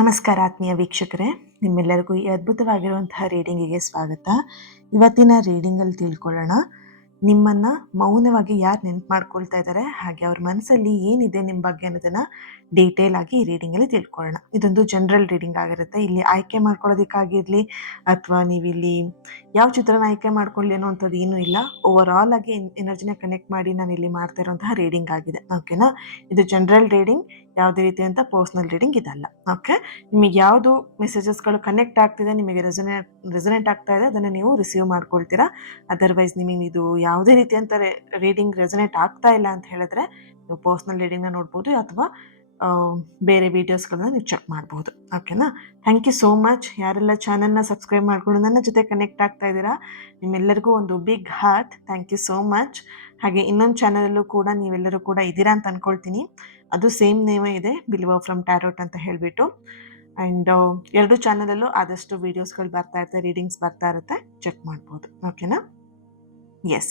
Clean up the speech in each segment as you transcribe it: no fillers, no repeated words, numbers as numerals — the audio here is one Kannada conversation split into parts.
ನಮಸ್ಕಾರ ಆತ್ಮೀಯ ವೀಕ್ಷಕರೇ, ನಿಮ್ಮೆಲ್ಲರಿಗೂ ಈ ಅದ್ಭುತವಾಗಿರುವಂತಹ ರೀಡಿಂಗಿಗೆ ಸ್ವಾಗತ. ಇವತ್ತಿನ ರೀಡಿಂಗಲ್ಲಿ ತಿಳ್ಕೊಳ್ಳೋಣ, ನಿಮ್ಮನ್ನು ಮೌನವಾಗಿ ಯಾರು ನೆನ್ಪು ಮಾಡ್ಕೊಳ್ತಾ ಇದ್ದಾರೆ, ಹಾಗೆ ಅವ್ರ ಮನಸ್ಸಲ್ಲಿ ಏನಿದೆ ನಿಮ್ಮ ಬಗ್ಗೆ ಅನ್ನೋದನ್ನು ಡೀಟೇಲ್ ಆಗಿ ಈ ರೀಡಿಂಗಲ್ಲಿ ತಿಳ್ಕೊಳ್ಳೋಣ. ಇದೊಂದು ಜನರಲ್ ರೀಡಿಂಗ್ ಆಗಿರುತ್ತೆ. ಇಲ್ಲಿ ಆಯ್ಕೆ ಮಾಡ್ಕೊಳ್ಳೋದಕ್ಕಾಗಿರಲಿ ಅಥವಾ ನೀವಿಲ್ಲಿ ಯಾವ ಚಿತ್ರನ ಆಯ್ಕೆ ಮಾಡ್ಕೊಳ್ಳಿ ಅನ್ನೋವಂಥದ್ದು ಏನೂ ಇಲ್ಲ. ಓವರ್ ಆಲ್ ಆಗಿ ಎನರ್ಜಿನ ಕನೆಕ್ಟ್ ಮಾಡಿ ನಾನು ಇಲ್ಲಿ ಮಾಡ್ತಾ ಇರುವಂತಹ ರೀಡಿಂಗ್ ಆಗಿದೆ. ಓಕೆನಾ? ಇದು ಜನರಲ್ ರೀಡಿಂಗ್, ಯಾವುದೇ ರೀತಿಯಂಥ ಪರ್ಸ್ನಲ್ ರೀಡಿಂಗ್ ಇದಲ್ಲ. ಓಕೆ, ನಿಮಗೆ ಯಾವುದು ಮೆಸೇಜಸ್ಗಳು ಕನೆಕ್ಟ್ ಆಗ್ತಿದೆ, ನಿಮಗೆ ರೆಸೊನೇಟ್ ಆಗ್ತಾ ಇದೆ, ಅದನ್ನು ನೀವು ರಿಸೀವ್ ಮಾಡ್ಕೊಳ್ತೀರಾ. ಅದರ್ವೈಸ್ ನಿಮಗೆ ಇದು ಯಾವುದೇ ರೀತಿಯಂಥ ರೀಡಿಂಗ್ ರೆಸೊನೇಟ್ ಆಗ್ತಾ ಇಲ್ಲ ಅಂತ ಹೇಳಿದ್ರೆ ನೀವು ಪರ್ಸ್ನಲ್ ರೀಡಿಂಗ್ನ ನೋಡ್ಬೋದು ಅಥವಾ ಬೇರೆ ವೀಡಿಯೋಸ್ಗಳನ್ನ ನೀವು ಚೆಕ್ ಮಾಡ್ಬೋದು. ಓಕೆನಾ? Thank you so much. ಯಾರೆಲ್ಲ ಚಾನಲ್ನ ಸಬ್ಸ್ಕ್ರೈಬ್ ಮಾಡ್ಕೊಂಡು ನನ್ನ ಜೊತೆ ಕನೆಕ್ಟ್ ಆಗ್ತಾ ಇದ್ದೀರಾ, ನಿಮ್ಮೆಲ್ಲರಿಗೂ ಒಂದು big heart. Thank you so much. ಹಾಗೆ ಇನ್ನೊಂದು ಚಾನಲಲ್ಲೂ ಕೂಡ ನೀವೆಲ್ಲರೂ ಕೂಡ ಇದ್ದೀರಾ ಅಂತ ಅಂದ್ಕೊಳ್ತೀನಿ. ಅದು ಸೇಮ್ ನೇಮೇ ಇದೆ, ಬಿಲೀವರ್ ಫ್ರಮ್ ಟ್ಯಾರೋಟ್ ಅಂತ ಹೇಳಿಬಿಟ್ಟು. ಆ್ಯಂಡ್ ಎರಡು ಚಾನಲಲ್ಲೂ ಆದಷ್ಟು ವೀಡಿಯೋಸ್ಗಳು ಬರ್ತಾ ಇರುತ್ತೆ, ರೀಡಿಂಗ್ಸ್ ಬರ್ತಾ ಇರುತ್ತೆ, ಚೆಕ್ ಮಾಡ್ಬೋದು. ಓಕೆನಾ? ಎಸ್,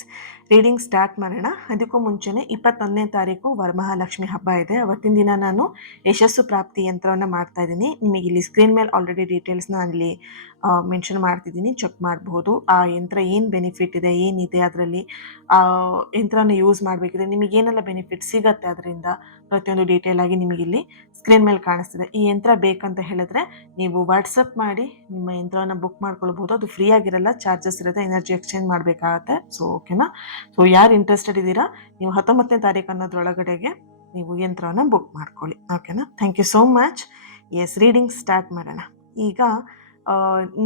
ರೀಡಿಂಗ್ ಸ್ಟಾರ್ಟ್ ಮಾಡೋಣ. ಅದಕ್ಕೂ ಮುಂಚೆನೇ 21ನೇ ತಾರೀಕು ವರಮಹಾಲಕ್ಷ್ಮಿ ಹಬ್ಬ ಇದೆ. ಅವತ್ತಿನ ದಿನ ನಾನು ಯಶಸ್ಸು ಪ್ರಾಪ್ತಿ ಯಂತ್ರವನ್ನು ಮಾಡ್ತಾ ಇದ್ದೀನಿ. ನಿಮಗೆ ಇಲ್ಲಿ ಸ್ಕ್ರೀನ್ ಮೇಲೆ ಆಲ್ರೆಡಿ ಡೀಟೇಲ್ಸ್ನ ಅಲ್ಲಿ ಮೆನ್ಷನ್ ಮಾಡ್ತಿದ್ದೀನಿ, ಚೆಕ್ ಮಾಡಬಹುದು. ಆ ಯಂತ್ರ ಏನು ಬೆನಿಫಿಟ್ ಇದೆ, ಏನಿದೆ ಅದರಲ್ಲಿ, ಆ ಯಂತ್ರನ ಯೂಸ್ ಮಾಡಬೇಕಿದ್ರೆ ನಿಮಗೇನೆಲ್ಲ ಬೆನಿಫಿಟ್ ಸಿಗುತ್ತೆ ಅದರಿಂದ, ಪ್ರತಿಯೊಂದು ಡೀಟೇಲ್ ಆಗಿ ನಿಮಗಿಲ್ಲಿ ಸ್ಕ್ರೀನ್ ಮೇಲೆ ಕಾಣಿಸ್ತಿದೆ. ಈ ಯಂತ್ರ ಬೇಕಂತ ಹೇಳಿದ್ರೆ ನೀವು ವಾಟ್ಸಪ್ ಮಾಡಿ ನಿಮ್ಮ ಯಂತ್ರವನ್ನು ಬುಕ್ ಮಾಡ್ಕೊಳ್ಬೋದು. ಅದು ಫ್ರೀ ಆಗಿರಲ್ಲ, ಚಾರ್ಜಸ್ ಇರುತ್ತೆ, ಎನರ್ಜಿ ಎಕ್ಸ್ಚೇಂಜ್ ಮಾಡಬೇಕಾಗತ್ತೆ. ಸೊ ಓಕೆನಾ? ಸೊ ಯಾರು ಇಂಟ್ರೆಸ್ಟೆಡ್ ಇದ್ದೀರಾ, ನೀವು 19ನೇ ತಾರೀಕು ಅನ್ನೋದ್ರೊಳಗಡೆಗೆ ನೀವು ಯಂತ್ರವನ್ನು ಬುಕ್ ಮಾಡ್ಕೊಳ್ಳಿ. ಓಕೆನಾ? Thank you so much. Yes, reading start ಮಾಡೋಣ. ಈಗ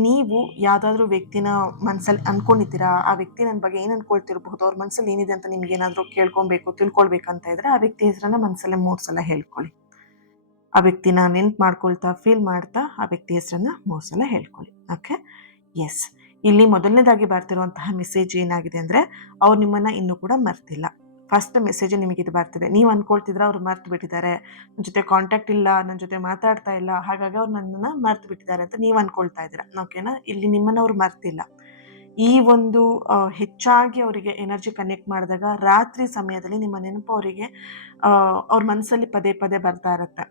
ನೀವು ಯಾವುದಾದ್ರೂ ವ್ಯಕ್ತಿನ ಮನಸ್ಸಲ್ಲಿ ಅಂದ್ಕೊಂಡಿದ್ದೀರಾ, ಆ ವ್ಯಕ್ತಿ ನನ್ನ ಬಗ್ಗೆ ಏನು ಅಂದ್ಕೊಳ್ತಿರ್ಬಹುದು, ಅವ್ರ ಮನಸ್ಸಲ್ಲಿ ಏನಿದೆ ಅಂತ ನಿಮ್ಗೆ ಏನಾದರೂ ಕೇಳ್ಕೊಬೇಕು, ತಿಳ್ಕೊಳ್ಬೇಕಂತ ಇದ್ರೆ ಆ ವ್ಯಕ್ತಿ ಹೆಸರನ್ನ ಮನಸ್ಸಲ್ಲೇ 3 ಸಲ ಹೇಳ್ಕೊಳ್ಳಿ. ಆ ವ್ಯಕ್ತಿನ ನೆನ್ಪು ಮಾಡ್ಕೊಳ್ತಾ, ಫೀಲ್ ಮಾಡ್ತಾ ಆ ವ್ಯಕ್ತಿ ಹೆಸರನ್ನ 3 ಸಲ ಹೇಳ್ಕೊಳ್ಳಿ. ಓಕೆ? ಎಸ್, ಇಲ್ಲಿ ಮೊದಲನೇದಾಗಿ ಬರ್ತಿರುವಂತಹ ಮೆಸೇಜ್ ಏನಾಗಿದೆ ಅಂದರೆ, ಅವ್ರು ನಿಮ್ಮನ್ನು ಇನ್ನೂ ಕೂಡ ಮರ್ತಿಲ್ಲ. ಫಸ್ಟ್ ಮೆಸೇಜ್ ನಿಮಗೆ ಇದು ಬರ್ತಿದೆ. ನೀವು ಅಂದ್ಕೊಳ್ತಿದ್ರೆ ಅವ್ರು ಮರ್ತು ಬಿಟ್ಟಿದ್ದಾರೆ, ನನ್ನ ಜೊತೆ ಕಾಂಟ್ಯಾಕ್ಟ್ ಇಲ್ಲ, ನನ್ನ ಜೊತೆ ಮಾತಾಡ್ತಾ ಇಲ್ಲ, ಹಾಗಾಗಿ ಅವ್ರು ನನ್ನನ್ನು ಮರ್ತು ಬಿಟ್ಟಿದ್ದಾರೆ ಅಂತ ನೀವು ಅಂದ್ಕೊಳ್ತಾ ಇದ್ದೀರಾ. ಓಕೆನಾ? ಇಲ್ಲಿ ನಿಮ್ಮನ್ನು ಅವ್ರು ಮರ್ತಿಲ್ಲ. ಈ ಒಂದು ಹೆಚ್ಚಾಗಿ ಅವರಿಗೆ ಎನರ್ಜಿ ಕನೆಕ್ಟ್ ಮಾಡಿದಾಗ ರಾತ್ರಿ ಸಮಯದಲ್ಲಿ ನಿಮ್ಮ ನೆನಪು ಅವರಿಗೆ ಅವ್ರ ಮನಸ್ಸಲ್ಲಿ ಪದೇ ಪದೇ ಬರ್ತಾ ಇರುತ್ತೆ.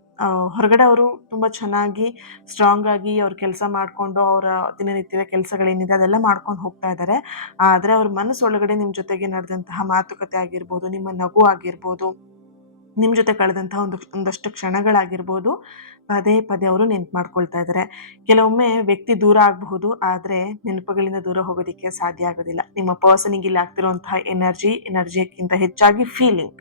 ಹೊರಗಡೆ ಅವರು ತುಂಬ ಚೆನ್ನಾಗಿ ಸ್ಟ್ರಾಂಗ್ ಆಗಿ ಅವ್ರ ಕೆಲಸ ಮಾಡಿಕೊಂಡು ಅವರ ದಿನನಿತ್ಯದ ಕೆಲಸಗಳೇನಿದೆ ಅದೆಲ್ಲ ಮಾಡ್ಕೊಂಡು ಹೋಗ್ತಾ ಇದ್ದಾರೆ. ಆದರೆ ಅವ್ರ ಮನಸ್ಸೊಳಗಡೆ ನಿಮ್ಮ ಜೊತೆಗೆ ನಡೆದಂತಹ ಮಾತುಕತೆ ಆಗಿರ್ಬೋದು, ನಿಮ್ಮ ನಗು ಆಗಿರ್ಬೋದು, ನಿಮ್ಮ ಜೊತೆ ಕಳೆದಂತಹ ಒಂದಷ್ಟು ಕ್ಷಣಗಳಾಗಿರ್ಬೋದು, ಪದೇ ಪದೇ ಅವರು ನೆನ್ಪು ಮಾಡ್ಕೊಳ್ತಾ ಇದ್ದಾರೆ. ಕೆಲವೊಮ್ಮೆ ವ್ಯಕ್ತಿ ದೂರ ಆಗಬಹುದು, ಆದರೆ ನೆನಪುಗಳಿಂದ ದೂರ ಹೋಗೋದಕ್ಕೆ ಸಾಧ್ಯ ಆಗೋದಿಲ್ಲ. ನಿಮ್ಮ ಪರ್ಸನಿಗೆ ಇಲ್ಲಿ ಆಗ್ತಿರುವಂತಹ ಎನರ್ಜಿಯಕ್ಕಿಂತ ಹೆಚ್ಚಾಗಿ ಫೀಲಿಂಗ್.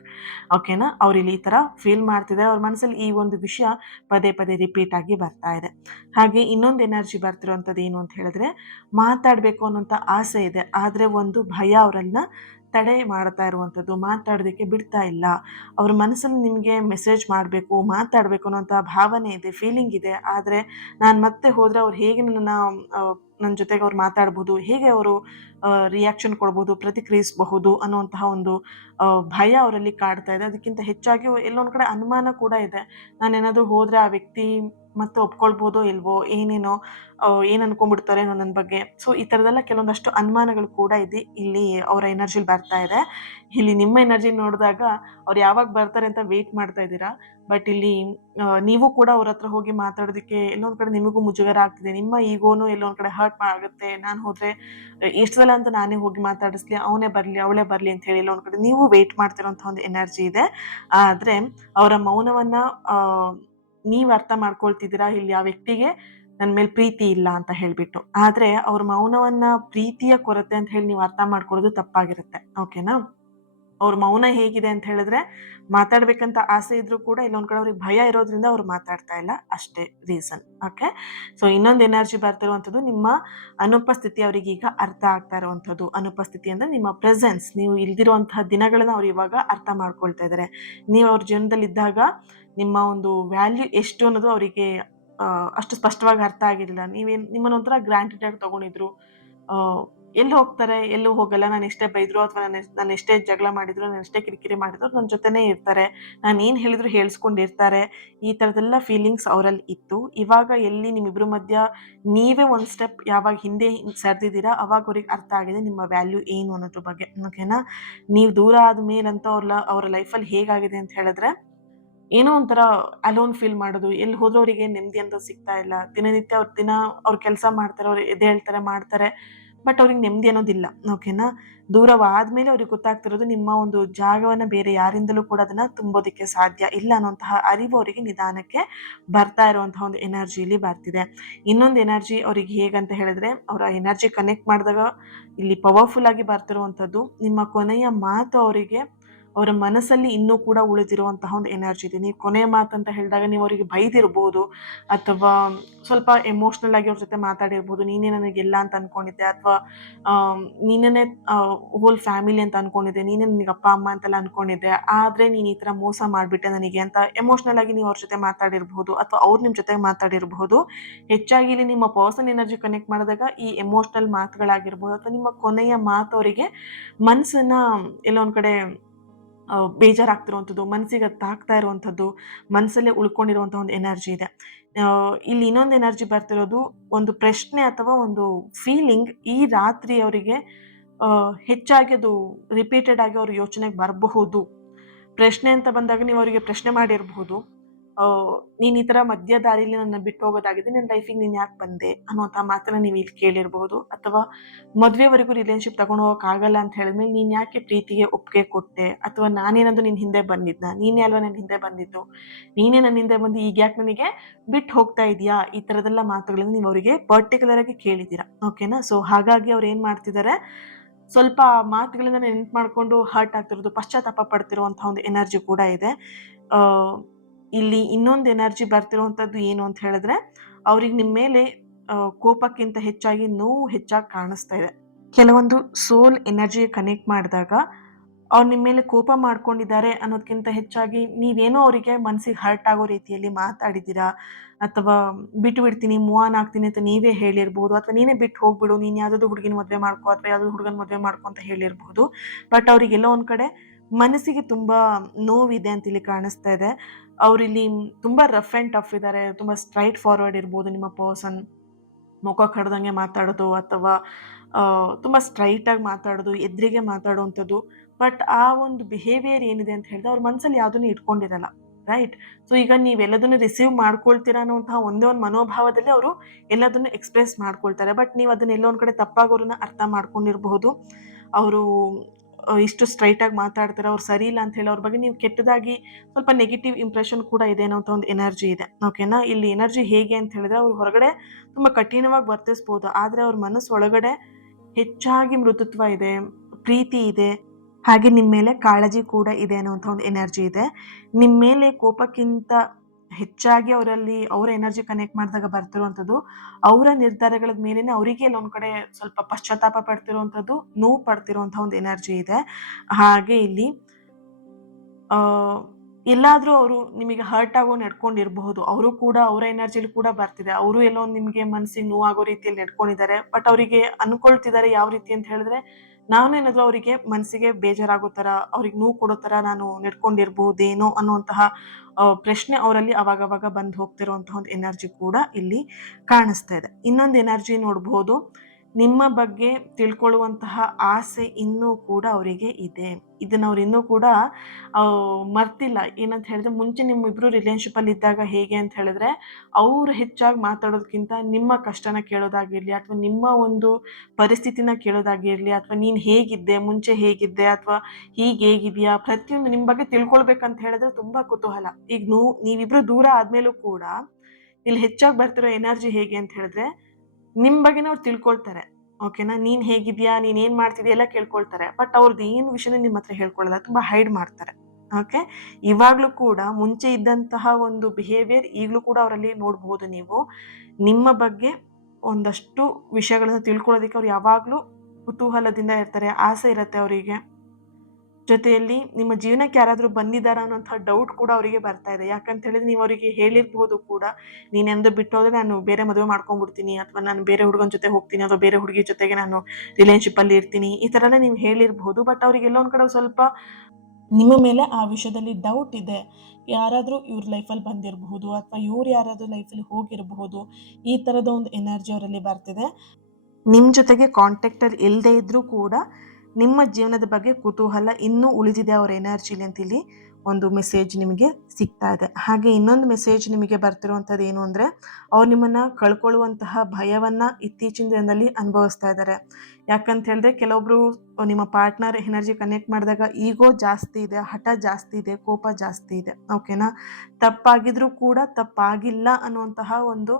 ಓಕೆನಾ? ಅವ್ರು ಇಲ್ಲಿ ಈ ಥರ ಫೀಲ್ ಮಾಡ್ತಿದ್ದಾರೆ, ಅವ್ರ ಮನಸ್ಸಲ್ಲಿ ಈ ಒಂದು ವಿಷಯ ಪದೇ ಪದೇ ರಿಪೀಟ್ ಆಗಿ ಬರ್ತಾ ಇದೆ. ಹಾಗೆ ಇನ್ನೊಂದು ಎನರ್ಜಿ ಬರ್ತಿರೋವಂಥದ್ದು ಏನು ಅಂತ ಹೇಳಿದ್ರೆ, ಮಾತಾಡಬೇಕು ಅನ್ನೋಂಥ ಆಸೆ ಇದೆ, ಆದರೆ ಒಂದು ಭಯ ಅವರನ್ನ ತಡೆ ಮಾಡ್ತಾ ಇರುವಂಥದ್ದು, ಮಾತಾಡೋದಕ್ಕೆ ಬಿಡ್ತಾ ಇಲ್ಲ. ಅವ್ರ ಮನಸ್ಸಲ್ಲಿ ನಿಮಗೆ ಮೆಸೇಜ್ ಮಾಡಬೇಕು, ಮಾತಾಡಬೇಕು ಅನ್ನೋಂಥ ಭಾವನೆ ಇದೆ, ಫೀಲಿಂಗ್ ಇದೆ. ಆದರೆ ನಾನು ಮತ್ತೆ ಹೋದರೆ ಅವ್ರು ಹೇಗೆ ನನ್ನ ಜೊತೆಗೆ ಅವ್ರು ಮಾತಾಡ್ಬೋದು, ಹೇಗೆ ಅವರು ರಿಯಾಕ್ಷನ್ ಕೊಡ್ಬೋದು, ಪ್ರತಿಕ್ರಿಯಿಸಬಹುದು ಅನ್ನುವಂತಹ ಒಂದು ಭಯ ಅವರಲ್ಲಿ ಕಾಡ್ತಾ ಇದೆ. ಅದಕ್ಕಿಂತ ಹೆಚ್ಚಾಗಿ ಎಲ್ಲೊಂದು ಕಡೆ ಅನುಮಾನ ಕೂಡ ಇದೆ. ನಾನೇನಾದರೂ ಹೋದರೆ ಆ ವ್ಯಕ್ತಿ ಮತ್ತೆ ಒಪ್ಕೊಳ್ಬೋದೋ ಇಲ್ವೋ, ಏನೇನೋ ಏನು ಅನ್ಕೊಂಡ್ಬಿಡ್ತಾರೆ ನನ್ನ ಬಗ್ಗೆ. ಸೊ ಈ ಥರದ್ದೆಲ್ಲ ಕೆಲವೊಂದಷ್ಟು ಅನುಮಾನಗಳು ಕೂಡ ಇಲ್ಲಿ ಅವರ ಎನರ್ಜಿಲಿ ಬರ್ತಾ ಇದೆ. ಇಲ್ಲಿ ನಿಮ್ಮ ಎನರ್ಜಿ ನೋಡಿದಾಗ ಅವ್ರು ಯಾವಾಗ ಬರ್ತಾರೆ ಅಂತ ವೆಯ್ಟ್ ಮಾಡ್ತಾ ಇದ್ದೀರಾ. ಬಟ್ ಇಲ್ಲಿ ನೀವು ಕೂಡ ಅವ್ರ ಹತ್ರ ಹೋಗಿ ಮಾತಾಡೋದಕ್ಕೆ ಎಲ್ಲೊಂದು ಕಡೆ ನಿಮಗೂ ಮುಜುಗರ ಆಗ್ತಿದೆ. ನಿಮ್ಮ ಈಗೋನು ಎಲ್ಲೊಂದು ಕಡೆ ಹರ್ಟ್ ಆಗುತ್ತೆ. ನಾನು ಹೋದರೆ ಎಷ್ಟು ಸಲ ಅಂತ ನಾನೇ ಹೋಗಿ ಮಾತಾಡಿಸ್ಲಿ, ಅವನೇ ಬರಲಿ, ಅವಳೇ ಬರಲಿ ಅಂತ ಹೇಳಿ ಎಲ್ಲೊಂದು ಕಡೆ ನೀವು ವೆಯ್ಟ್ ಮಾಡ್ತಿರೋಂಥ ಒಂದು ಎನರ್ಜಿ ಇದೆ. ಆದರೆ ಅವರ ಮೌನವನ್ನು ನೀವು ಅರ್ಥ ಮಾಡ್ಕೊಳ್ತಿದ್ದೀರಾ, ಇಲ್ಲಿ ಆ ವ್ಯಕ್ತಿಗೆ ನನ್ನ ಮೇಲೆ ಪ್ರೀತಿ ಇಲ್ಲ ಅಂತ ಹೇಳಿಬಿಟ್ಟು. ಆದರೆ ಅವ್ರ ಮೌನವನ್ನು ಪ್ರೀತಿಯ ಕೊರತೆ ಅಂತ ಹೇಳಿ ನೀವು ಅರ್ಥ ಮಾಡ್ಕೊಳ್ಳೋದು ತಪ್ಪಾಗಿರುತ್ತೆ. ಓಕೆನಾ? ಅವ್ರ ಮೌನ ಹೇಗಿದೆ ಅಂತ ಹೇಳಿದ್ರೆ, ಮಾತಾಡ್ಬೇಕಂತ ಆಸೆ ಇದ್ರೂ ಕೂಡ ಇಲ್ಲೊಂದು ಕಡೆ ಅವ್ರಿಗೆ ಭಯ ಇರೋದ್ರಿಂದ ಅವ್ರು ಮಾತಾಡ್ತಾ ಇಲ್ಲ, ಅಷ್ಟೇ ರೀಸನ್. ಓಕೆ? ಸೊ ಇನ್ನೊಂದು ಎನರ್ಜಿ ಬರ್ತಿರುವಂಥದ್ದು, ನಿಮ್ಮ ಅನುಪಸ್ಥಿತಿ ಅವರಿಗೆ ಈಗ ಅರ್ಥ ಆಗ್ತಾ ಇರುವಂಥದ್ದು. ಅನುಪಸ್ಥಿತಿ ಅಂದರೆ ನಿಮ್ಮ ಪ್ರೆಸೆನ್ಸ್, ನೀವು ಇಲ್ದಿರುವಂತಹ ದಿನಗಳನ್ನ ಅವ್ರು ಇವಾಗ ಅರ್ಥ ಮಾಡ್ಕೊಳ್ತಾ ಇದ್ದಾರೆ. ನೀವು ಅವ್ರ ಜೀವನದಲ್ಲಿದ್ದಾಗ ನಿಮ್ಮ ಒಂದು ವ್ಯಾಲ್ಯೂ ಎಷ್ಟು ಅನ್ನೋದು ಅವರಿಗೆ ಅಷ್ಟು ಸ್ಪಷ್ಟವಾಗಿ ಅರ್ಥ ಆಗಿರಲಿಲ್ಲ. ನಿಮ್ಮನ್ನ ಒಂಥರ ಗ್ರಾಂಟೆಡ್ ಆಗಿ ತೊಗೊಂಡಿದ್ರು. ಎಲ್ಲಿ ಹೋಗ್ತಾರೆ, ಎಲ್ಲೂ ಹೋಗಲ್ಲ, ನಾನು ಎಷ್ಟೇ ಬೈದ್ರು ಅಥವಾ ನಾನು ಎಷ್ಟೇ ಜಗಳ ಮಾಡಿದ್ರು, ನಾನು ಎಷ್ಟೇ ಕಿರಿಕಿರಿ ಮಾಡಿದ್ರು ನನ್ನ ಜೊತೆನೇ ಇರ್ತಾರೆ, ನಾನು ಏನು ಹೇಳಿದ್ರು ಹೇಳಿಸ್ಕೊಂಡಿರ್ತಾರೆ. ಈ ಥರದ್ದೆಲ್ಲ ಫೀಲಿಂಗ್ಸ್ ಅವರಲ್ಲಿ ಇತ್ತು. ಇವಾಗ ಎಲ್ಲಿ ನಿಮ್ಮಿಬ್ಬರ ಮಧ್ಯ ನೀವೇ ಒಂದು ಸ್ಟೆಪ್ ಯಾವಾಗ ಹಿಂದೆ ಸರಿದಿದ್ದೀರಾ, ಅವಾಗ ಅವ್ರಿಗೆ ಅರ್ಥ ಆಗಿದೆ ನಿಮ್ಮ ವ್ಯಾಲ್ಯೂ ಏನು ಅನ್ನೋದ್ರ ಬಗ್ಗೆ. ಓಕೆನಾ? ನೀವು ದೂರ ಆದ ಮೇಲಂತೂ ಅವರ ಲೈಫಲ್ಲಿ ಹೇಗಾಗಿದೆ ಅಂತ ಹೇಳಿದ್ರೆ, ಏನೋ ಒಂಥರ ಅಲೋನ್ ಫೀಲ್ ಮಾಡೋದು. ಎಲ್ಲಿ ಹೋದ್ರೂ ಅವರಿಗೆ ನೆಮ್ಮದಿ ಅಂತ ಸಿಗ್ತಾ ಇಲ್ಲ. ದಿನನಿತ್ಯ ಅವ್ರ ಕೆಲಸ ಮಾಡ್ತಾರೆ, ಅವ್ರು ಎದ್ದೇಳ್ತಾರೆ, ಮಾಡ್ತಾರೆ. ಬಟ್ ಅವ್ರಿಗೆ ನೆಮ್ಮದಿ ಅನ್ನೋದಿಲ್ಲ. ಓಕೆನಾ? ದೂರವಾದ್ಮೇಲೆ ಅವ್ರಿಗೆ ಗೊತ್ತಾಗ್ತಿರೋದು ನಿಮ್ಮ ಒಂದು ಜಾಗವನ್ನ ಬೇರೆ ಯಾರಿಂದಲೂ ಕೂಡ ಅದನ್ನ ತುಂಬೋದಕ್ಕೆ ಸಾಧ್ಯ ಇಲ್ಲ ಅನ್ನುವಂತಹ ಅರಿವು ಅವರಿಗೆ ನಿಧಾನಕ್ಕೆ ಬರ್ತಾ ಇರುವಂತಹ ಒಂದು ಎನರ್ಜಿಲಿ ಬರ್ತಿದೆ. ಇನ್ನೊಂದು ಎನರ್ಜಿ ಅವ್ರಿಗೆ ಹೇಗಂತ ಹೇಳಿದ್ರೆ, ಅವರ ಎನರ್ಜಿ ಕನೆಕ್ಟ್ ಮಾಡಿದಾಗ ಇಲ್ಲಿ ಪವರ್‌ಫುಲ್ ಆಗಿ ಬರ್ತಿರುವಂಥದ್ದು, ನಿಮ್ಮ ಕೊನೆಯ ಮಾತು ಅವರಿಗೆ ಅವರ ಮನಸ್ಸಲ್ಲಿ ಇನ್ನೂ ಕೂಡ ಉಳಿದಿರುವಂತಹ ಒಂದು ಎನರ್ಜಿ ಇದೆ. ನೀವು ಕೊನೆಯ ಮಾತಂತ ಹೇಳಿದಾಗ ನೀವು ಅವರಿಗೆ ಬೈದಿರ್ಬೋದು, ಅಥವಾ ಸ್ವಲ್ಪ ಎಮೋಷನಲ್ ಆಗಿ ಅವ್ರ ಜೊತೆ ಮಾತಾಡಿರ್ಬೋದು. ನೀನೇ ನನಗೆಲ್ಲ ಅಂತ ಅನ್ಕೊಂಡಿದ್ದೆ, ಅಥವಾ ನೀನೇನೆ ಹೋಲ್ ಫ್ಯಾಮಿಲಿ ಅಂತ ಅನ್ಕೊಂಡಿದ್ದೆ, ನೀನೇ ನನಗೆ ಅಪ್ಪ ಅಮ್ಮ ಅಂತೆಲ್ಲ ಅನ್ಕೊಂಡಿದ್ದೆ, ಆದ್ರೆ ನೀನು ಈ ತರ ಮೋಸ ಮಾಡ್ಬಿಟ್ಟೆ ನನಗೆ ಅಂತ ಎಮೋಷನಲ್ ಆಗಿ ನೀವು ಅವ್ರ ಜೊತೆ ಮಾತಾಡಿರ್ಬಹುದು, ಅಥವಾ ಅವ್ರು ನಿಮ್ ಜೊತೆ ಮಾತಾಡಿರಬಹುದು. ಹೆಚ್ಚಾಗಿ ಇಲ್ಲಿ ನಿಮ್ಮ ಪರ್ಸನ್ ಎನರ್ಜಿ ಕನೆಕ್ಟ್ ಮಾಡಿದಾಗ ಈ ಎಮೋಷನಲ್ ಮಾತುಗಳಾಗಿರ್ಬೋದು, ಅಥವಾ ನಿಮ್ಮ ಕೊನೆಯ ಮಾತು ಅವರಿಗೆ ಮನಸ್ಸನ್ನ ಎಲ್ಲೋ ಒಂದ್ ಕಡೆ ಬೇಜಾರಾಗ್ತಿರುವಂಥದ್ದು, ಮನಸ್ಸಿಗೆ ಅದು ತಾಕ್ತಾ ಇರುವಂಥದ್ದು, ಮನಸ್ಸಲ್ಲೇ ಉಳ್ಕೊಂಡಿರುವಂಥ ಒಂದು ಎನರ್ಜಿ ಇದೆ. ಇಲ್ಲಿ ಇನ್ನೊಂದು ಎನರ್ಜಿ ಬರ್ತಿರೋದು, ಒಂದು ಪ್ರಶ್ನೆ ಅಥವಾ ಒಂದು ಫೀಲಿಂಗ್ ಈ ರಾತ್ರಿ ಅವರಿಗೆ ಹೆಚ್ಚಾಗಿ ಅದು ರಿಪೀಟೆಡ್ ಆಗಿ ಅವ್ರ ಯೋಚನೆಗೆ ಬರಬಹುದು. ಪ್ರಶ್ನೆ ಅಂತ ಬಂದಾಗ ನೀವು ಅವರಿಗೆ ಪ್ರಶ್ನೆ ಮಾಡಿರಬಹುದು. ನೀನ್ ಈ ತರ ಮಧ್ಯ ದಾರಿಲಿ ನನ್ನ ಬಿಟ್ಟು ಹೋಗೋದಾಗಿದೆ, ನಿನ್ ಲೈಫಿಗೆ ನೀನ್ ಯಾಕೆ ಬಂದೆ ಅನ್ನುವಂಥ ಮಾತನ್ನ ನೀವು ಇಲ್ಲಿ ಕೇಳಿರ್ಬಹುದು. ಅಥವಾ ಮದ್ವೆವರೆಗೂ ರಿಲೇಶನ್ಶಿಪ್ ತಗೊಂಡು ಹೋಗಕ್ ಆಗಲ್ಲ ಅಂತ ಹೇಳಿದ್ಮೇಲೆ ನೀನ್ ಯಾಕೆ ಪ್ರೀತಿಗೆ ಒಪ್ಪಿಗೆ ಕೊಟ್ಟೆ, ಅಥವಾ ನಾನೇನಾದ್ರು ನಿನ್ ಹಿಂದೆ ಬಂದಿದ್ನ, ನೀನೇ ಅಲ್ವಾ ನನ್ನ ಹಿಂದೆ ಬಂದಿದ್ದು, ನೀನೇ ನನ್ನ ಹಿಂದೆ ಬಂದು ಈಗ ಯಾಕೆ ನನಗೆ ಬಿಟ್ಟು ಹೋಗ್ತಾ ಇದೀಯಾ, ಈ ತರದೆಲ್ಲ ಮಾತುಗಳನ್ನ ನೀವು ಅವರಿಗೆ ಪರ್ಟಿಕ್ಯುಲರ್ ಆಗಿ ಕೇಳಿದ್ದೀರಾ. ಓಕೆನಾ? ಸೊ ಹಾಗಾಗಿ ಅವ್ರು ಏನ್ ಮಾಡ್ತಿದ್ದಾರೆ, ಸ್ವಲ್ಪ ಮಾತುಗಳನ್ನ ನೆನ್ಪು ಮಾಡ್ಕೊಂಡು ಹರ್ಟ್ ಆಗ್ತಿರೋದು, ಪಶ್ಚಾತ್ತಾಪ ಪಡ್ತಿರುವಂತಹ ಒಂದು ಎನರ್ಜಿ ಕೂಡ ಇದೆ. ಇಲ್ಲಿ ಇನ್ನೊಂದು ಎನರ್ಜಿ ಬರ್ತಿರುವಂತದ್ದು ಏನು ಅಂತ ಹೇಳಿದ್ರೆ, ಅವ್ರಿಗೆ ನಿಮ್ಮ ಮೇಲೆ ಕೋಪಕ್ಕಿಂತ ಹೆಚ್ಚಾಗಿ ನೋವು ಹೆಚ್ಚಾಗಿ ಕಾಣಿಸ್ತಾ ಇದೆ. ಕೆಲವೊಂದು ಸೋಲ್ ಎನರ್ಜಿ ಕನೆಕ್ಟ್ ಮಾಡಿದಾಗ ಅವ್ರು ನಿಮ್ಮ ಮೇಲೆ ಕೋಪ ಮಾಡ್ಕೊಂಡಿದ್ದಾರೆ ಅನ್ನೋದಕ್ಕಿಂತ ಹೆಚ್ಚಾಗಿ ನೀವೇನೋ ಅವರಿಗೆ ಮನಸ್ಸಿಗೆ ಹರ್ಟ್ ಆಗೋ ರೀತಿಯಲ್ಲಿ ಮಾತಾಡಿದ್ದೀರಾ, ಅಥವಾ ಬಿಟ್ಟು ಬಿಡ್ತೀನಿ, ಮೂವ್ ಆನ್ ಆಗ್ತೀನಿ ಅಂತ ನೀವೇ ಹೇಳಿರ್ಬೋದು, ಅಥವಾ ನೀನೇ ಬಿಟ್ಟು ಹೋಗ್ಬಿಡು, ನೀನು ಯಾವುದಾದ್ರು ಹುಡುಗಿನ ಮದುವೆ ಮಾಡ್ಕೋ, ಅಥವಾ ಯಾವುದಾದ್ರು ಹುಡುಗನ ಮದುವೆ ಮಾಡ್ಕೊ ಅಂತ ಹೇಳಿರ್ಬೋದು. ಬಟ್ ಅವ್ರಿಗೆಲ್ಲೋ ಒಂದು ಕಡೆ ಮನಸ್ಸಿಗೆ ತುಂಬ ನೋವಿದೆ ಅಂತ ಇಲ್ಲಿ ಕಾಣಿಸ್ತಾ ಇದೆ. ಅವರಿಲ್ಲಿ ತುಂಬ ರಫ್ ಆ್ಯಂಡ್ ಟಫ್ ಇದ್ದಾರೆ, ತುಂಬ ಸ್ಟ್ರೈಟ್ ಫಾರ್ವರ್ಡ್ ಇರ್ಬೋದು ನಿಮ್ಮ ಪರ್ಸನ್. ಮುಖ ಕಡ್ದಂಗೆ ಮಾತಾಡೋದು, ಅಥವಾ ತುಂಬ ಸ್ಟ್ರೈಟಾಗಿ ಮಾತಾಡೋದು, ಎದುರಿಗೆ ಮಾತಾಡುವಂಥದ್ದು. ಬಟ್ ಆ ಒಂದು ಬಿಹೇವಿಯರ್ ಏನಿದೆ ಅಂತ ಹೇಳಿದ್ರೆ, ಅವ್ರ ಮನಸ್ಸಲ್ಲಿ ಯಾವುದನ್ನು ಇಟ್ಕೊಂಡಿರಲ್ಲ. ರೈಟ್? ಸೊ ಈಗ ನೀವೆಲ್ಲದನ್ನು ರಿಸೀವ್ ಮಾಡ್ಕೊಳ್ತೀರಾ ಅನ್ನುವಂತಹ ಒಂದೇ ಒಂದು ಮನೋಭಾವದಲ್ಲಿ ಅವರು ಎಲ್ಲದನ್ನು ಎಕ್ಸ್‌ಪ್ರೆಸ್ ಮಾಡ್ಕೊಳ್ತಾರೆ. ಬಟ್ ನೀವು ಅದನ್ನ ಎಲ್ಲೋ ಒಂದು ಕಡೆ ತಪ್ಪಾಗಿ ಅವ್ರನ್ನ ಅರ್ಥ ಮಾಡ್ಕೊಂಡಿರಬಹುದು. ಅವರು ಇಷ್ಟು ಸ್ಟ್ರೈಟಾಗಿ ಮಾತಾಡ್ತಾರೆ, ಅವ್ರು ಸರಿ ಇಲ್ಲ ಅಂತ ಹೇಳಿ ಅವ್ರ ಬಗ್ಗೆ ನೀವು ಕೆಟ್ಟದಾಗಿ ಸ್ವಲ್ಪ ನೆಗೆಟಿವ್ ಇಂಪ್ರೆಷನ್ ಕೂಡ ಇದೆ ಅನ್ನೋಂಥ ಒಂದು ಎನರ್ಜಿ ಇದೆ. ಓಕೆನಾ? ಇಲ್ಲಿ ಎನರ್ಜಿ ಹೇಗೆ ಅಂತ ಹೇಳಿದ್ರೆ, ಅವ್ರು ಹೊರಗಡೆ ತುಂಬ ಕಠಿಣವಾಗಿ ವರ್ತಿಸ್ಬೋದು, ಆದರೆ ಅವ್ರ ಮನಸ್ಸು ಒಳಗಡೆ ಹೆಚ್ಚಾಗಿ ಮೃದುತ್ವ ಇದೆ, ಪ್ರೀತಿ ಇದೆ, ಹಾಗೆ ನಿಮ್ಮ ಮೇಲೆ ಕಾಳಜಿ ಕೂಡ ಇದೆ ಅನ್ನುವಂಥ ಒಂದು ಎನರ್ಜಿ ಇದೆ. ನಿಮ್ಮ ಮೇಲೆ ಕೋಪಕ್ಕಿಂತ ಹೆಚ್ಚಾಗಿ ಅವರಲ್ಲಿ ಅವರ ಎನರ್ಜಿ ಕನೆಕ್ಟ್ ಮಾಡಿದಾಗ ಬರ್ತಿರುವಂಥದ್ದು, ಅವರ ನಿರ್ಧಾರಗಳ ಮೇಲೇನೆ ಅವರಿಗೆ ಒಂದು ಕಡೆ ಸ್ವಲ್ಪ ಪಶ್ಚಾತ್ತಾಪ ಪಡ್ತಿರುವಂಥದ್ದು, ನೋವು ಪಡ್ತಿರುವಂಥ ಒಂದು ಎನರ್ಜಿ ಇದೆ. ಹಾಗೆ ಇಲ್ಲಿ ಎಲ್ಲಾದರೂ ಅವರು ನಿಮಗೆ ಹರ್ಟ್ ಆಗೋ ನಡ್ಕೊಂಡಿರಬಹುದು. ಅವರು ಕೂಡ ಅವರ ಎನರ್ಜಿಲಿ ಕೂಡ ಬರ್ತಿದೆ. ಅವರು ಎಲ್ಲೋ ನಿಮಗೆ ಮನಸ್ಸಿಗೆ ನೋವಾಗೋ ರೀತಿಯಲ್ಲಿ ನಡ್ಕೊಂಡಿದ್ದಾರೆ. ಬಟ್ ಅವರಿಗೆ ಅನ್ಕೊಳ್ತಿದ್ದಾರೆ ಯಾವ ರೀತಿ ಅಂತ ಹೇಳಿದ್ರೆ, ನಾನೇನಾದ್ರೂ ಅವರಿಗೆ ಮನಸ್ಸಿಗೆ ಬೇಜಾರಾಗೋ ಥರ, ಅವ್ರಿಗೆ ನೋವು ಕೊಡೋ ಥರ ನಾನು ನಡ್ಕೊಂಡಿರ್ಬಹುದೇನೋ ಅನ್ನುವಂತಹ ಪ್ರಶ್ನೆ ಅವರಲ್ಲಿ ಅವಾಗವಾಗ ಬಂದು ಹೋಗ್ತಿರುವಂತಹ ಒಂದು ಎನರ್ಜಿ ಕೂಡ ಇಲ್ಲಿ ಕಾಣಿಸ್ತಾ ಇದೆ. ಇನ್ನೊಂದು ಎನರ್ಜಿ ನೋಡ್ಬೋದು, ನಿಮ್ಮ ಬಗ್ಗೆ ತಿಳ್ಕೊಳ್ಳುವಂತಹ ಆಸೆ ಇನ್ನೂ ಕೂಡ ಅವರಿಗೆ ಇದೆ. ಇದನ್ನ ಅವ್ರು ಇನ್ನೂ ಕೂಡ ಮರ್ತಿಲ್ಲ. ಏನಂತ ಹೇಳಿದ್ರೆ, ಮುಂಚೆ ನಿಮ್ಮಿಬ್ರು ರಿಲೇಶನ್‌ಶಿಪ್ಪಲ್ಲಿ ಇದ್ದಾಗ ಹೇಗೆ ಅಂತ ಹೇಳಿದ್ರೆ, ಅವ್ರು ಹೆಚ್ಚಾಗಿ ಮಾತಾಡೋದಕ್ಕಿಂತ ನಿಮ್ಮ ಕಷ್ಟನ ಕೇಳೋದಾಗಿರ್ಲಿ, ಅಥವಾ ನಿಮ್ಮ ಒಂದು ಪರಿಸ್ಥಿತಿನ ಕೇಳೋದಾಗಿರ್ಲಿ, ಅಥವಾ ನೀನು ಹೇಗಿದ್ದೆ, ಮುಂಚೆ ಹೇಗಿದ್ದೆ, ಅಥವಾ ಈಗ ಹೇಗಿದೀಯಾ, ಪ್ರತಿಯೊಂದು ನಿಮ್ಮ ಬಗ್ಗೆ ತಿಳ್ಕೊಳ್ಬೇಕಂತ ಹೇಳಿದ್ರೆ ತುಂಬಾ ಕುತೂಹಲ. ಈಗ ನೀವಿಬ್ರು ದೂರ ಆದ್ಮೇಲೂ ಕೂಡ ಇಲ್ಲಿ ಹೆಚ್ಚಾಗಿ ಬರ್ತಿರೋ ಎನರ್ಜಿ ಹೇಗೆ ಅಂತ ಹೇಳಿದ್ರೆ, ನಿಮ್ಮ ಬಗ್ಗೆನೇ ಅವ್ರು ತಿಳ್ಕೊಳ್ತಾರೆ. ಓಕೆನಾ? ನೀನ್ ಹೇಗಿದ್ಯಾ, ನೀನ್ ಏನ್ ಮಾಡ್ತಿದ್ಯಾ ಎಲ್ಲ ಕೇಳ್ಕೊಳ್ತಾರೆ. ಬಟ್ ಅವ್ರದ್ದು ಏನು ವಿಷಯನೂ ನಿಮ್ಮ ಹತ್ರ ಹೇಳ್ಕೊಳ್ಳಲ್ಲ. ತುಂಬಾ ಹೈಡ್ ಮಾಡ್ತಾರೆ. ಓಕೆ? ಇವಾಗ್ಲೂ ಕೂಡ ಮುಂಚೆ ಇದ್ದಂತಹ ಒಂದು ಬಿಹೇವಿಯರ್ ಈಗಲೂ ಕೂಡ ಅವರಲ್ಲಿ ನೋಡಬಹುದು ನೀವು. ನಿಮ್ಮ ಬಗ್ಗೆ ಒಂದಷ್ಟು ವಿಷಯಗಳನ್ನ ತಿಳ್ಕೊಳ್ಳೋದಕ್ಕೆ ಅವ್ರು ಯಾವಾಗ್ಲೂ ಕುತೂಹಲದಿಂದ ಇರ್ತಾರೆ. ಆಸೆ ಇರತ್ತೆ ಅವರಿಗೆ. ಜೊತೆಯಲ್ಲಿ ನಿಮ್ಮ ಜೀವನಕ್ಕೆ ಯಾರಾದರೂ ಬಂದಿದ್ದಾರಾ ಅನ್ನೋಂಥ ಡೌಟ್ ಕೂಡ ಅವರಿಗೆ ಬರ್ತಾ ಇದೆ. ಯಾಕಂತ ಹೇಳಿದ್ರೆ, ನೀವು ಅವರಿಗೆ ಹೇಳಿರ್ಬೋದು ಕೂಡ, ನೀನೆಂದು ಬಿಟ್ಟೋದ್ರೆ ನಾನು ಬೇರೆ ಮದುವೆ ಮಾಡ್ಕೊಂಡ್ಬಿಡ್ತೀನಿ, ಅಥವಾ ನಾನು ಬೇರೆ ಹುಡುಗನ ಜೊತೆ ಹೋಗ್ತೀನಿ, ಅಥವಾ ಬೇರೆ ಹುಡುಗಿ ಜೊತೆಗೆ ನಾನು ರಿಲೇಶನ್‌ಶಿಪ್ಪಲ್ಲಿ ಇರ್ತೀನಿ, ಈ ಥರ ಎಲ್ಲ ನೀವು ಹೇಳಿರ್ಬೋದು. ಬಟ್ ಅವ್ರಿಗೆ ಎಲ್ಲೋ ಒಂದು ಕಡೆ ಸ್ವಲ್ಪ ನಿಮ್ಮ ಮೇಲೆ ಆ ವಿಷಯದಲ್ಲಿ ಡೌಟ್ ಇದೆ. ಯಾರಾದರೂ ಇವ್ರ ಲೈಫಲ್ಲಿ ಬಂದಿರಬಹುದು, ಅಥವಾ ಇವ್ರು ಯಾರಾದರೂ ಲೈಫಲ್ಲಿ ಹೋಗಿರಬಹುದು. ಈ ಥರದ ಒಂದು ಎನರ್ಜಿ ಅವರಲ್ಲಿ ಬರ್ತಿದೆ. ನಿಮ್ಮ ಜೊತೆಗೆ ಕಾಂಟ್ಯಾಕ್ಟಲ್ಲಿ ಇಲ್ಲದೇ ಇದ್ರೂ ಕೂಡ ನಿಮ್ಮ ಜೀವನದ ಬಗ್ಗೆ ಕುತೂಹಲ ಇನ್ನೂ ಉಳಿದಿದೆ ಅವರ ಎನರ್ಜಿಲಿ ಅಂತ ಇಲ್ಲಿ ಒಂದು ಮೆಸೇಜ್ ನಿಮಗೆ ಸಿಗ್ತಾ ಇದೆ. ಹಾಗೆ ಇನ್ನೊಂದು ಮೆಸೇಜ್ ನಿಮಗೆ ಬರ್ತಿರುವಂಥದ್ದು ಏನು ಅಂದರೆ, ಅವ್ರು ನಿಮ್ಮನ್ನು ಕಳ್ಕೊಳ್ಳುವಂತಹ ಭಯವನ್ನು ಇತ್ತೀಚಿನ ದಿನದಲ್ಲಿ ಅನುಭವಿಸ್ತಾ ಇದ್ದಾರೆ. ಯಾಕಂತ ಹೇಳಿದ್ರೆ ಕೆಲವೊಬ್ರು ನಿಮ್ಮ ಪಾರ್ಟ್ನರ್ ಎನರ್ಜಿ ಕನೆಕ್ಟ್ ಮಾಡಿದಾಗ ಈಗೋ ಜಾಸ್ತಿ ಇದೆ, ಹಠ ಜಾಸ್ತಿ ಇದೆ, ಕೋಪ ಜಾಸ್ತಿ ಇದೆ. ಓಕೆನಾ? ತಪ್ಪಾಗಿದ್ರೂ ಕೂಡ ತಪ್ಪಾಗಿಲ್ಲ ಅನ್ನುವಂತಹ ಒಂದು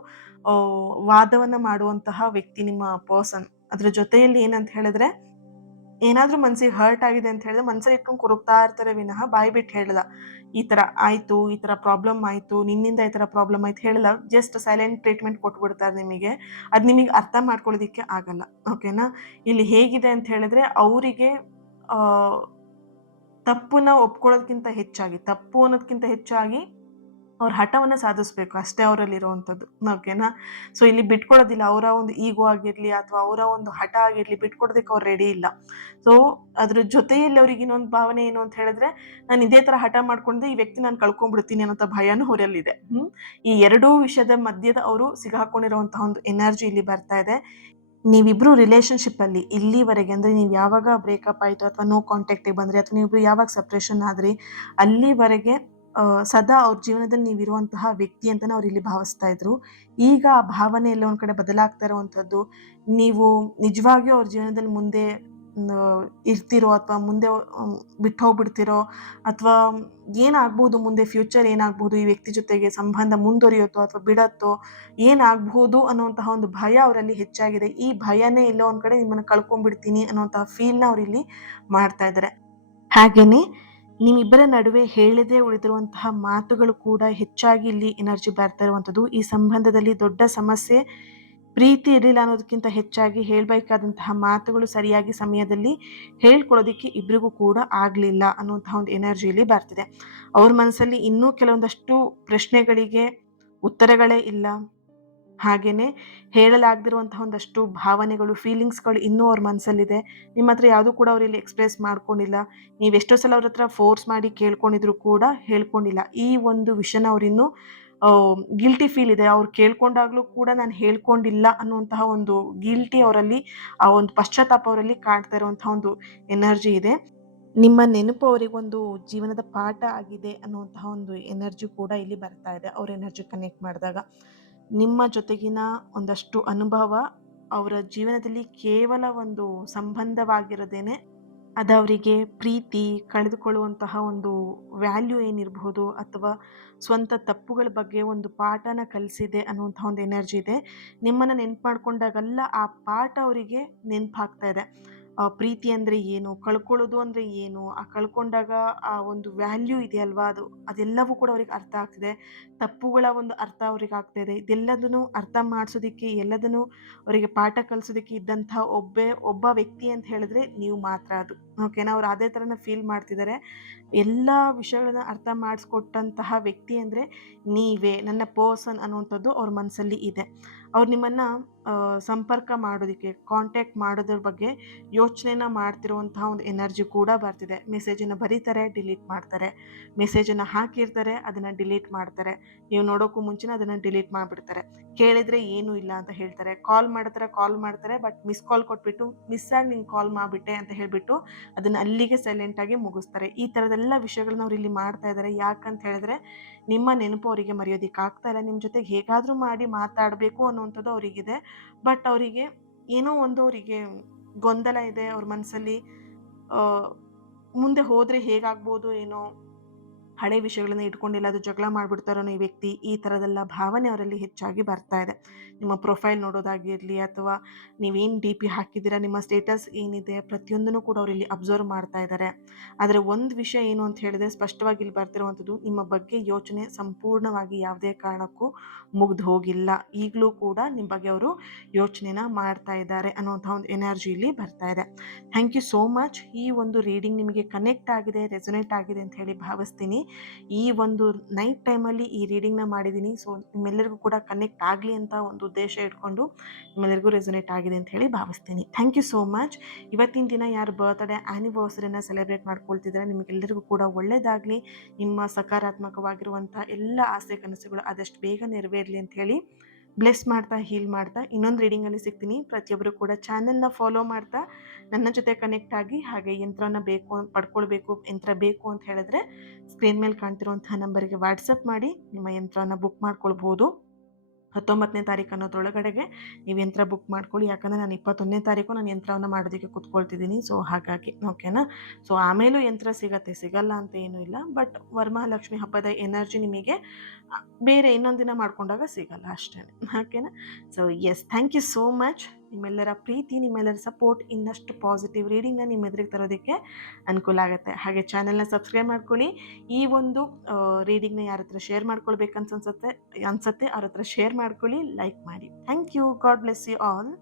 ವಾದವನ್ನು ಮಾಡುವಂತಹ ವ್ಯಕ್ತಿ ನಿಮ್ಮ ಪರ್ಸನ್. ಅದ್ರ ಜೊತೆಯಲ್ಲಿ ಏನಂತ ಹೇಳಿದ್ರೆ, ಏನಾದ್ರೂ ಮನ್ಸಿಗೆ ಹರ್ಟ್ ಆಗಿದೆ ಅಂತ ಹೇಳಿದ್ರೆ ಮನ್ಸಲ್ಲಿ ಇಟ್ಕೊಂಡು ಕೊರಗ್ತಾ ಇರ್ತಾರೆ ವಿನಃ ಬಾಯಿ ಬಿಟ್ಟು ಹೇಳಲ್ಲ. ಈ ತರ ಆಯ್ತು, ಈ ತರ ಪ್ರಾಬ್ಲಮ್ ಆಯ್ತು, ನಿನ್ನಿಂದ ಈ ತರ ಪ್ರಾಬ್ಲಮ್ ಆಯ್ತು ಹೇಳಲ್ಲ. ಜಸ್ಟ್ ಸೈಲೆಂಟ್ ಟ್ರೀಟ್ಮೆಂಟ್ ಕೊಟ್ಬಿಡ್ತಾರೆ ನಿಮಗೆ. ಅದು ನಿಮಗೆ ಅರ್ಥ ಮಾಡ್ಕೊಳ್ಳೋದಿಕ್ಕೆ ಆಗಲ್ಲ. ಓಕೆನಾ? ಇಲ್ಲಿ ಹೇಗಿದೆ ಅಂತ ಹೇಳಿದ್ರೆ, ಅವರಿಗೆ ತಪ್ಪನ್ನ ಒಪ್ಕೊಳ್ಳೋದಕ್ಕಿಂತ ಹೆಚ್ಚಾಗಿ, ತಪ್ಪು ಅನ್ನೋದಕ್ಕಿಂತ ಹೆಚ್ಚಾಗಿ ಅವ್ರ ಹಠವನ್ನು ಸಾಧಿಸ್ಬೇಕು ಅಷ್ಟೇ ಅವರಲ್ಲಿರುವಂಥದ್ದು. ಓಕೆನಾ? ಸೊ ಇಲ್ಲಿ ಬಿಟ್ಕೊಡೋದಿಲ್ಲ. ಅವರ ಒಂದು ಈಗೋ ಆಗಿರಲಿ ಅಥವಾ ಅವರ ಒಂದು ಹಠ ಆಗಿರಲಿ, ಬಿಟ್ಕೊಡೋದಕ್ಕೆ ಅವ್ರು ರೆಡಿ ಇಲ್ಲ. ಸೊ ಅದ್ರ ಜೊತೆಯಲ್ಲಿ ಅವ್ರಿಗೆ ಇನ್ನೊಂದು ಭಾವನೆ ಏನು ಅಂತ ಹೇಳಿದ್ರೆ, ನಾನು ಇದೇ ಥರ ಹಠ ಮಾಡ್ಕೊಂಡ್ರೆ ಈ ವ್ಯಕ್ತಿ ನಾನು ಕಳ್ಕೊಂಡ್ಬಿಡ್ತೀನಿ ಅನ್ನೋ ಭಯನೂ ಅವರಲ್ಲಿದೆ. ಈ ಎರಡೂ ವಿಷಯದ ಮಧ್ಯದ ಅವರು ಸಿಗಾಕೊಂಡಿರುವಂತಹ ಒಂದು ಎನರ್ಜಿ ಇಲ್ಲಿ ಬರ್ತಾ ಇದೆ. ನೀವಿಬ್ರು ರಿಲೇಶನ್ಶಿಪ್ ಅಲ್ಲಿ ಇಲ್ಲಿವರೆಗೆ ಅಂದ್ರೆ ನೀವು ಯಾವಾಗ ಬ್ರೇಕಪ್ ಆಯ್ತು ಅಥವಾ ನೋ ಕಾಂಟ್ಯಾಕ್ಟಿಗೆ ಬಂದ್ರಿ ಅಥವಾ ನೀವಿಬ್ರು ಯಾವಾಗ ಸಪ್ರೇಷನ್ ಆದ್ರಿ ಅಲ್ಲಿವರೆಗೆ ಸದಾ ಅವ್ರ ಜೀವನದಲ್ಲಿ ನೀವಿರುವಂತಹ ವ್ಯಕ್ತಿ ಅಂತಾನೆ ಅವ್ರು ಇಲ್ಲಿ ಭಾವಿಸ್ತಾ ಇದ್ರು. ಈಗ ಆ ಭಾವನೆ ಎಲ್ಲ ಒಂದ್ ಕಡೆ ಬದಲಾಗ್ತಾ ಇರುವಂತದ್ದು, ನೀವು ನಿಜವಾಗಿಯೂ ಅವ್ರ ಜೀವನದಲ್ಲಿ ಮುಂದೆ ಇರ್ತಿರೋ ಅಥವಾ ಮುಂದೆ ಬಿಟ್ಟು ಹೋಗ್ಬಿಡ್ತಿರೋ ಅಥವಾ ಏನಾಗ್ಬೋದು, ಮುಂದೆ ಫ್ಯೂಚರ್ ಏನಾಗ್ಬೋದು, ಈ ವ್ಯಕ್ತಿ ಜೊತೆಗೆ ಸಂಬಂಧ ಮುಂದುವರಿಯುತ್ತೋ ಅಥವಾ ಬಿಡತ್ತೋ, ಏನಾಗ್ಬೋದು ಅನ್ನುವಂತಹ ಒಂದು ಭಯ ಅವರಲ್ಲಿ ಹೆಚ್ಚಾಗಿದೆ. ಈ ಭಯನೇ ಎಲ್ಲೋ ಒಂದ್ ಕಡೆ ನಿಮ್ಮನ್ನ ಕಳ್ಕೊಂಡ್ಬಿಡ್ತೀನಿ ಅನ್ನುವಂತಹ ಫೀಲ್ನ ಅವ್ರಿಲ್ಲಿ ಮಾಡ್ತಾ ಇದ್ದಾರೆ. ಹಾಗೇನೆ ನಿಮ್ಮಿಬ್ಬರ ನಡುವೆ ಹೇಳದೆ ಉಳಿದಿರುವಂತಹ ಮಾತುಗಳು ಕೂಡ ಹೆಚ್ಚಾಗಿ ಇಲ್ಲಿ ಎನರ್ಜಿ ಬರ್ತಾ ಇರುವಂಥದ್ದು. ಈ ಸಂಬಂಧದಲ್ಲಿ ದೊಡ್ಡ ಸಮಸ್ಯೆ ಪ್ರೀತಿ ಇರಲಿಲ್ಲ ಅನ್ನೋದಕ್ಕಿಂತ ಹೆಚ್ಚಾಗಿ ಹೇಳಬೇಕಾದಂತಹ ಮಾತುಗಳು ಸರಿಯಾಗಿ ಸಮಯದಲ್ಲಿ ಹೇಳ್ಕೊಳ್ಳೋದಕ್ಕೆ ಇಬ್ಬರಿಗೂ ಕೂಡ ಆಗಲಿಲ್ಲ ಅನ್ನುವಂತಹ ಒಂದು ಎನರ್ಜಿಯಲ್ಲಿ ಬರ್ತಿದೆ. ಅವ್ರ ಮನಸ್ಸಲ್ಲಿ ಇನ್ನೂ ಕೆಲವೊಂದಷ್ಟು ಪ್ರಶ್ನೆಗಳಿಗೆ ಉತ್ತರಗಳೇ ಇಲ್ಲ. ಹಾಗೇನೆ ಹೇಳಲಾಗದಿರುವಂತಹ ಒಂದಷ್ಟು ಭಾವನೆಗಳು, ಫೀಲಿಂಗ್ಸ್ಗಳು ಇನ್ನೂ ಅವ್ರ ಮನಸ್ಸಲ್ಲಿದೆ. ನಿಮ್ಮ ಹತ್ರ ಯಾವುದೂ ಕೂಡ ಅವ್ರು ಇಲ್ಲಿ ಎಕ್ಸ್‌ಪ್ರೆಸ್ ಮಾಡ್ಕೊಂಡಿಲ್ಲ. ನೀವು ಎಷ್ಟೋ ಸಲ ಅವ್ರ ಹತ್ರ ಫೋರ್ಸ್ ಮಾಡಿ ಕೇಳ್ಕೊಂಡಿದ್ರು ಕೂಡ ಹೇಳ್ಕೊಂಡಿಲ್ಲ. ಈ ಒಂದು ವಿಷಯನ ಅವ್ರಿನ್ನೂ ಗಿಲ್ಟಿ ಫೀಲ್ ಇದೆ. ಅವ್ರು ಕೇಳ್ಕೊಂಡಾಗ್ಲೂ ಕೂಡ ನಾನು ಹೇಳ್ಕೊಂಡಿಲ್ಲ ಅನ್ನುವಂತಹ ಒಂದು ಗಿಲ್ಟಿ ಅವರಲ್ಲಿ, ಆ ಒಂದು ಪಶ್ಚಾತ್ತಾಪ ಅವರಲ್ಲಿ ಕಾಡ್ತಾ ಇರುವಂತಹ ಒಂದು ಎನರ್ಜಿ ಇದೆ. ನಿಮ್ಮ ನೆನಪು ಅವರಿಗೊಂದು ಜೀವನದ ಪಾಠ ಆಗಿದೆ ಅನ್ನುವಂತಹ ಒಂದು ಎನರ್ಜಿ ಕೂಡ ಇಲ್ಲಿ ಬರ್ತಾ ಇದೆ. ಅವ್ರ ಎನರ್ಜಿ ಕನೆಕ್ಟ್ ಮಾಡಿದಾಗ ನಿಮ್ಮ ಜೊತೆಗಿನ ಒಂದಷ್ಟು ಅನುಭವ ಅವರ ಜೀವನದಲ್ಲಿ ಕೇವಲ ಒಂದು ಸಂಬಂಧವಾಗಿರದೇನೆ ಅದವರಿಗೆ ಪ್ರೀತಿ, ಕಳೆದುಕೊಳ್ಳುವಂತಹ ಒಂದು ವ್ಯಾಲ್ಯೂ ಏನಿರಬಹುದು ಅಥವಾ ಸ್ವಂತ ತಪ್ಪುಗಳ ಬಗ್ಗೆ ಒಂದು ಪಾಠನ ಕಲಿಸಿದೆ ಅನ್ನುವಂತಹ ಒಂದು ಎನರ್ಜಿ ಇದೆ. ನಿಮ್ಮನ್ನು ನೆನಪು ಮಾಡ್ಕೊಂಡಾಗೆಲ್ಲ ಆ ಪಾಠ ಅವರಿಗೆ ನೆನಪಾಗ್ತಾ ಇದೆ. ಪ್ರೀತಿ ಅಂದರೆ ಏನು, ಕಳ್ಕೊಳ್ಳೋದು ಅಂದರೆ ಏನು, ಆ ಕಳ್ಕೊಂಡಾಗ ಆ ಒಂದು ವ್ಯಾಲ್ಯೂ ಇದೆಯಲ್ವಾ, ಅದೆಲ್ಲವೂ ಕೂಡ ಅವ್ರಿಗೆ ಅರ್ಥ ಆಗ್ತಿದೆ. ತಪ್ಪುಗಳ ಒಂದು ಅರ್ಥ ಅವ್ರಿಗೆ ಆಗ್ತಾ ಇದೆ. ಇದೆಲ್ಲದನ್ನು ಅರ್ಥ ಮಾಡಿಸೋದಕ್ಕೆ, ಎಲ್ಲದನ್ನು ಅವರಿಗೆ ಪಾಠ ಕಲಿಸೋದಕ್ಕೆ ಇದ್ದಂತಹ ಒಬ್ಬ ವ್ಯಕ್ತಿ ಅಂತ ಹೇಳಿದ್ರೆ ನೀವು ಮಾತ್ರ ಅದು. ಓಕೆನಾ? ಅವ್ರು ಅದೇ ಥರನೇ ಫೀಲ್ ಮಾಡ್ತಿದ್ದಾರೆ. ಎಲ್ಲ ವಿಷಯಗಳನ್ನ ಅರ್ಥ ಮಾಡಿಸ್ಕೊಟ್ಟಂತಹ ವ್ಯಕ್ತಿ ಅಂದರೆ ನೀವೇ, ನನ್ನ ಪರ್ಸನ್ ಅನ್ನುವಂಥದ್ದು ಅವ್ರ ಮನಸ್ಸಲ್ಲಿ ಇದೆ. ಅವ್ರು ನಿಮ್ಮನ್ನು ಸಂಪರ್ಕ ಮಾಡೋದಕ್ಕೆ, ಕಾಂಟ್ಯಾಕ್ಟ್ ಮಾಡೋದ್ರ ಬಗ್ಗೆ ಯೋಚನೆನ ಮಾಡ್ತಿರುವಂತಹ ಒಂದು ಎನರ್ಜಿ ಕೂಡ ಬರ್ತಿದೆ. ಮೆಸೇಜನ್ನು ಬರೀತಾರೆ, ಡಿಲೀಟ್ ಮಾಡ್ತಾರೆ. ಮೆಸೇಜನ್ನು ಹಾಕಿರ್ತಾರೆ, ಅದನ್ನು ಡಿಲೀಟ್ ಮಾಡ್ತಾರೆ. ನೀವು ನೋಡೋಕ್ಕೂ ಮುಂಚೆನೇ ಅದನ್ನು ಡಿಲೀಟ್ ಮಾಡಿಬಿಡ್ತಾರೆ. ಕೇಳಿದರೆ ಏನೂ ಇಲ್ಲ ಅಂತ ಹೇಳ್ತಾರೆ. ಕಾಲ್ ಮಾಡ್ತಾರೆ, ಬಟ್ ಮಿಸ್ ಕಾಲ್ ಕೊಟ್ಬಿಟ್ಟು ಮಿಸ್ ಆಗಿ ನಿಂಗೆ ಕಾಲ್ ಮಾಡಿಬಿಟ್ಟೆ ಅಂತ ಹೇಳಿಬಿಟ್ಟು ಅದನ್ನು ಅಲ್ಲಿಗೆ ಸೈಲೆಂಟಾಗಿ ಮುಗಿಸ್ತಾರೆ. ಈ ಥರದೆಲ್ಲ ವಿಷಯಗಳನ್ನ ಅವ್ರು ಇಲ್ಲಿ ಮಾಡ್ತಾ ಇದ್ದಾರೆ. ಯಾಕಂತ ಹೇಳಿದ್ರೆ ನಿಮ್ಮ ನೆನಪು ಅವರಿಗೆ ಮರೆಯೋದಿಕ್ಕೆ ಆಗ್ತಾ ಇಲ್ಲ. ನಿಮ್ಮ ಜೊತೆಗೆ ಹೇಗಾದರೂ ಮಾಡಿ ಮಾತಾಡಬೇಕು ಅನ್ನುವಂಥದ್ದು ಅವರಿಗಿದೆ. ಬಟ್ ಅವರಿಗೆ ಏನೋ ಒಂದು ಅವರಿಗೆ ಗೊಂದಲ ಇದೆ ಅವ್ರ ಮನಸ್ಸಲ್ಲಿ. ಮುಂದೆ ಹೋದರೆ ಹೇಗಾಗ್ಬೋದು ಏನೋ, ಹಳೆ ವಿಷಯಗಳನ್ನ ಇಟ್ಕೊಂಡು ಎಲ್ಲಾದರೂ ಜಗಳ ಮಾಡಿಬಿಡ್ತಾರೋ ಈ ವ್ಯಕ್ತಿ, ಈ ಥರದೆಲ್ಲ ಭಾವನೆ ಅವರಲ್ಲಿ ಹೆಚ್ಚಾಗಿ ಬರ್ತಾ ಇದೆ. ನಿಮ್ಮ ಪ್ರೊಫೈಲ್ ನೋಡೋದಾಗಿರಲಿ ಅಥವಾ ನೀವೇನು ಡಿ ಪಿ ಹಾಕಿದ್ದೀರಾ, ನಿಮ್ಮ ಸ್ಟೇಟಸ್ ಏನಿದೆ, ಪ್ರತಿಯೊಂದನ್ನು ಕೂಡ ಅವರಿಲ್ಲಿ ಅಬ್ಸರ್ವ್ ಮಾಡ್ತಾ ಇದ್ದಾರೆ. ಆದರೆ ಒಂದು ವಿಷಯ ಏನು ಅಂತ ಹೇಳಿದ್ರೆ, ಸ್ಪಷ್ಟವಾಗಿ ಇಲ್ಲಿ ಬರ್ತಿರುವಂಥದ್ದು, ನಿಮ್ಮ ಬಗ್ಗೆ ಯೋಚನೆ ಸಂಪೂರ್ಣವಾಗಿ ಯಾವುದೇ ಕಾರಣಕ್ಕೂ ಮುಗ್ದು ಹೋಗಿಲ್ಲ. ಈಗಲೂ ಕೂಡ ನಿಮ್ಮ ಬಗ್ಗೆ ಅವರು ಯೋಚನೆನ ಮಾಡ್ತಾ ಇದ್ದಾರೆ ಅನ್ನುವಂಥ ಒಂದು ಎನರ್ಜಿ ಇಲ್ಲಿ ಬರ್ತಾ ಇದೆ. Thank you so much. ಈ ಒಂದು ರೀಡಿಂಗ್ ನಿಮಗೆ ಕನೆಕ್ಟ್ ಆಗಿದೆ, ರೆಸೊನೇಟ್ ಆಗಿದೆ ಅಂತ ಹೇಳಿ ಭಾವಿಸ್ತೀನಿ. ಈ ಒಂದು ನೈಟ್ ಟೈಮಲ್ಲಿ ಈ ರೀಡಿಂಗ್ನ ಮಾಡಿದ್ದೀನಿ. ಸೊ ನಿಮ್ಮೆಲ್ಲರಿಗೂ ಕೂಡ ಕನೆಕ್ಟ್ ಆಗಲಿ ಅಂತ ಒಂದು ಉದ್ದೇಶ ಇಟ್ಕೊಂಡು ನಿಮ್ಮೆಲ್ಲರಿಗೂ ರೆಸೊನೇಟ್ ಆಗಿದೆ ಅಂತ ಹೇಳಿ ಭಾವಿಸ್ತೀನಿ. Thank you so much. ಇವತ್ತಿನ ದಿನ ಯಾರು ಬರ್ತ್ಡೇ ಆ್ಯನಿವರ್ಸರಿನ ಸೆಲೆಬ್ರೇಟ್ ಮಾಡ್ಕೊಳ್ತಿದ್ದಾರೆ ನಿಮಗೆಲ್ಲರಿಗೂ ಕೂಡ ಒಳ್ಳೆಯದಾಗಲಿ. ನಿಮ್ಮ ಸಕಾರಾತ್ಮಕವಾಗಿರುವಂಥ ಎಲ್ಲ ಆಸೆ ಕನಸುಗಳು ಆದಷ್ಟು ಬೇಗ ನೆರವೇರಲಿ ಅಂತ ಹೇಳಿ ಬ್ಲೆಸ್ ಮಾಡ್ತಾ, ಹೀಲ್ ಮಾಡ್ತಾ ಇನ್ನೊಂದು ರೀಡಿಂಗಲ್ಲಿ ಸಿಗ್ತೀನಿ. ಪ್ರತಿಯೊಬ್ಬರು ಕೂಡ ಚಾನೆಲ್ನ ಫಾಲೋ ಮಾಡ್ತಾ ನನ್ನ ಜೊತೆ ಕನೆಕ್ಟ್ ಆಗಿ, ಹಾಗೆ ಯಂತ್ರನ ಪಡ್ಕೊಳ್ಬೇಕು, ಯಂತ್ರ ಬೇಕು ಅಂತ ಹೇಳಿದ್ರೆ ಸ್ಕ್ರೀನ್ ಮೇಲೆ ಕಾಣ್ತಿರುವಂತಹ ನಂಬರ್ಗೆ ವಾಟ್ಸಪ್ ಮಾಡಿ ನಿಮ್ಮ ಯಂತ್ರನ ಬುಕ್ ಮಾಡ್ಕೊಳ್ಬೋದು. 19ನೇ ತಾರೀಕು ಅನ್ನೋದ್ರೊಳಗಡೆಗೆ ನೀವು ಯಂತ್ರ ಬುಕ್ ಮಾಡ್ಕೊಳ್ಳಿ. ಯಾಕಂದರೆ ನಾನು 21ನೇ ತಾರೀಕು ನಾನು ಯಂತ್ರವನ್ನು ಮಾಡೋದಕ್ಕೆ ಕೂತ್ಕೊಳ್ತಿದ್ದೀನಿ. ಸೊ ಹಾಗಾಗಿ ಓಕೆನಾ. ಸೊ ಆಮೇಲೂ ಯಂತ್ರ ಸಿಗತ್ತೆ, ಸಿಗಲ್ಲ ಅಂತ ಏನೂ ಇಲ್ಲ. ಬಟ್ ವರಮಹಾಲಕ್ಷ್ಮಿ ಹಬ್ಬದ ಎನರ್ಜಿ ನಿಮಗೆ ಬೇರೆ ಇನ್ನೊಂದು ದಿನ ಮಾಡ್ಕೊಂಡಾಗ ಸಿಗಲ್ಲ ಅಷ್ಟೇ. ಓಕೆನಾ. So yes, thank you so much. ನಿಮ್ಮೆಲ್ಲರ ಪ್ರೀತಿ, ನಿಮ್ಮೆಲ್ಲರ ಸಪೋರ್ಟ್ ಇನ್ನಷ್ಟು ಪಾಸಿಟಿವ್ ರೀಡಿಂಗ್ನ ನಿಮ್ಮ ಎದುರಿಗೆ ತರೋದಕ್ಕೆ ಅನುಕೂಲ ಆಗುತ್ತೆ. ಹಾಗೆ ಚಾನೆಲ್ನ ಸಬ್ಸ್ಕ್ರೈಬ್ ಮಾಡ್ಕೊಳ್ಳಿ. ಈ ಒಂದು ರೀಡಿಂಗ್ನ ಯಾರ ಹತ್ರ ಶೇರ್ ಮಾಡ್ಕೊಳ್ಬೇಕಂತ ಅನ್ಸತ್ತೆ ಅವ್ರ ಹತ್ರ ಶೇರ್ ಮಾಡ್ಕೊಳ್ಳಿ, ಲೈಕ್ ಮಾಡಿ. Thank you. God bless you all.